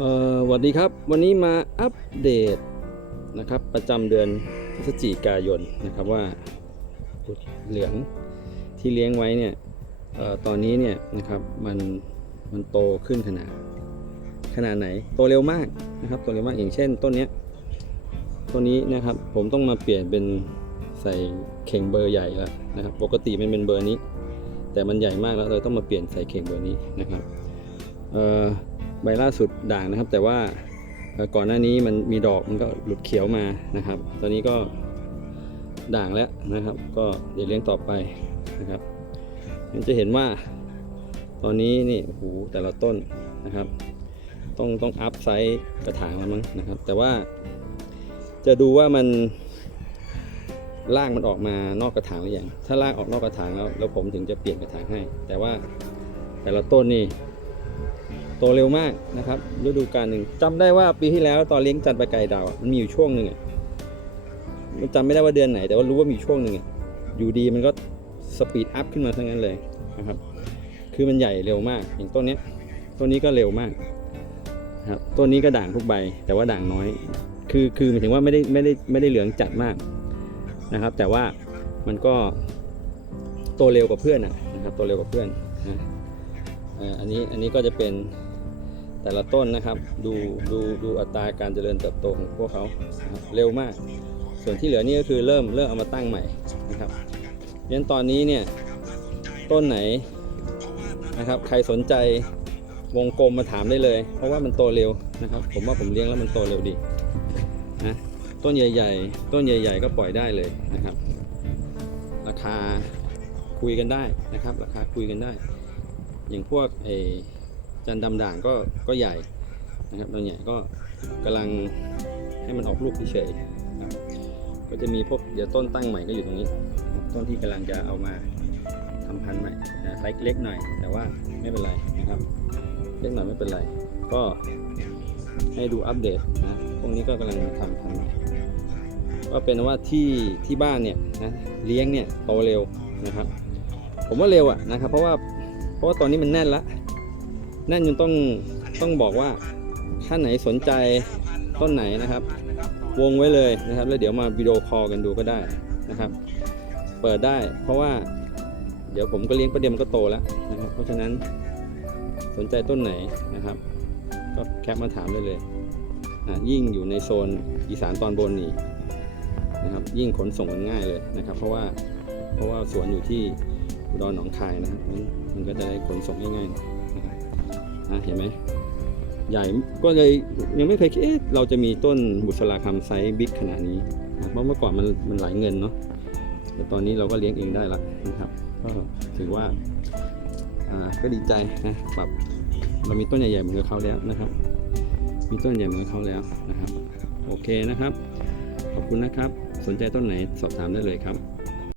สวัสดีครับ วันนี้มาอัปเดตนะครับประจำเดือนพฤศจิกายนนะครับว่าเหลืองที่เลี้ยงไว้เนี่ยออตอนนี้เนี่ยนะครับมันมันโตขึ้นขนาดขนาดไหนโตเร็วมากนะครับโตเร็วมากอย่างเช่น ต้นเนี้ยต้นนี้นะครับผมต้องมาเปลี่ยนเป็นใส่เข่งเบอร์ใหญ่แล้วนะครับปกติมันเป็นเบอร์นี้ แต่มันใหญ่มากแล้วเราต้องมาเปลี่ยนใส่เข่งเบอร์นี้นะครับเอ่อ ใบล่าสุดด่างนะครับ แต่ว่าก่อนหน้านี้มันมีดอกมันก็หลุดเขียวมานะครับ ตอนนี้ก็ด่างแล้วนะครับ ก็เดี๋ยวเลี้ยงต่อไปนะครับมันจะเห็นว่าตอนนี้นี่โอ้โหแต่ละต้นนะครับ ต้องต้องอัพไซส์กระถางแล้วมั้งนะครับ แต่ว่าจะดูว่ามันรากมันออกมานอกกระถางหรือยังถ้ารากออกนอกกระถางแล้วแล้วผมถึงจะเปลี่ยนกระถางให้ แต่ว่าแต่ละต้นนี่ โตเร็วมากนะครับฤดูกาลหนึ่งจำได้ว่าปีที่แล้วตอนเลี้ยงจันทร์ปลาไก่ดาวมันมีอยู่ช่วงหนึ่งอะมันจำไม่ได้ว่าเดือนไหน แต่ว่ารู้ว่ามีช่วงหนึ่งอยู่ดีมันก็สปีดอัพขึ้นมาทั้งนั้นเลยนะครับ คือมันใหญ่เร็วมาก อย่างต้นนี้ต้นนี้ก็เร็วมากครับต้นนี้ก็ด่างทุกใบ แต่ว่าด่างน้อย คือคือหมายถึงว่าไม่ได้ไม่ได้ไม่ได้เหลืองจัดมากนะครับ แต่ว่ามันก็โตเร็วกว่าเพื่อนอะนะครับโตเร็วกว่าเพื่อนนะอ่าอันนี้อันนี้ก็จะเป็น แต่ละต้นนะครับ ดูดูดูอัตราการเจริญเติบโตของพวกเขารับเร็วมาก ส่วนที่เหลือนี่ก็คือเริ่มเริ่มเอามาตั้งใหม่นะครับยันตอนนี้เนี่ยต้นไหนนะครับใครสนใจวงกลมมาถามได้เลย เพราะว่ามันโตเร็วนะครับ ผมว่าผมเลี้ยงแล้วมันโตเร็วดีนะต้นใหญ่ ๆ ต้นใหญ่ ๆ ก็ปล่อยได้เลยนะครับ ราคาคุยกันได้นะครับ ราคาคุยกันได้ อย่างพวกเอ จันดำด่างก็ก็ใหญ่นะครับตัวใหญ่ก็กำลังให้มันออกลูกเฉยนะครับก็จะมีพวกเดี๋ยวต้นตั้งใหม่ก็อยู่ตรงนี้ ต้นที่กำลังจะเอามาทำพันธุ์ใหม่นะไซส์เล็กหน่อย แต่ว่าไม่เป็นไรนะครับเล็กหน่อยไม่เป็นไร ก็ให้ดูอัปเดตนะพวกนี้ก็กำลังทำพันธุ์ใหม่ก็เป็นว่าที่ที่บ้านเนี่ยนะเลี้ยงเนี่ยโตเร็วนะครับ ผมว่าเร็วอะนะครับ เพราะว่าเพราะว่าตอนนี้มันแน่นละ นั่นจนต้องต้องบอกว่าถ้าไหนสนใจต้นไหนนะครับ วงไว้เลยนะครับ แล้วเดี๋ยวมาวิดีโอคอลกันดูก็ได้นะครับ เปิดได้ เพราะว่า เดี๋ยวผมก็เลี้ยงประเดี๋ยวมันก็โตแล้วนะครับ เพราะฉะนั้นสนใจต้นไหนนะครับ ก็แคปมาถามได้เลยนะยิ่งอยู่ในโซนอีสานตอนบนนี่นะครับ ยิ่งขนส่งกันง่ายเลยนะครับ เพราะว่าเพราะว่าสวนอยู่ที่อุดรหนองคายนะครับมันมันก็จะได้ขนส่งง่ายๆ นะเห็นไหมใหญ่ก็เลยยังไม่เคยคิดเราจะมีต้นบุษราคำไซส์บิ๊กขนาดนี้เพราะเมื่อก่อนมันมันหลายเงินเนาะแต่ตอนนี้เราก็เลี้ยงเองได้ละนะครับก็ถือว่าอ่าก็ดีใจนะแบบเรามีต้นใหญ่ๆเหมือนเขาแล้วนะครับ มีต้นใหญ่เหมือนเขาแล้วนะครับ โอเคนะครับ ขอบคุณนะครับ สนใจต้นไหนสอบถามได้เลยครับ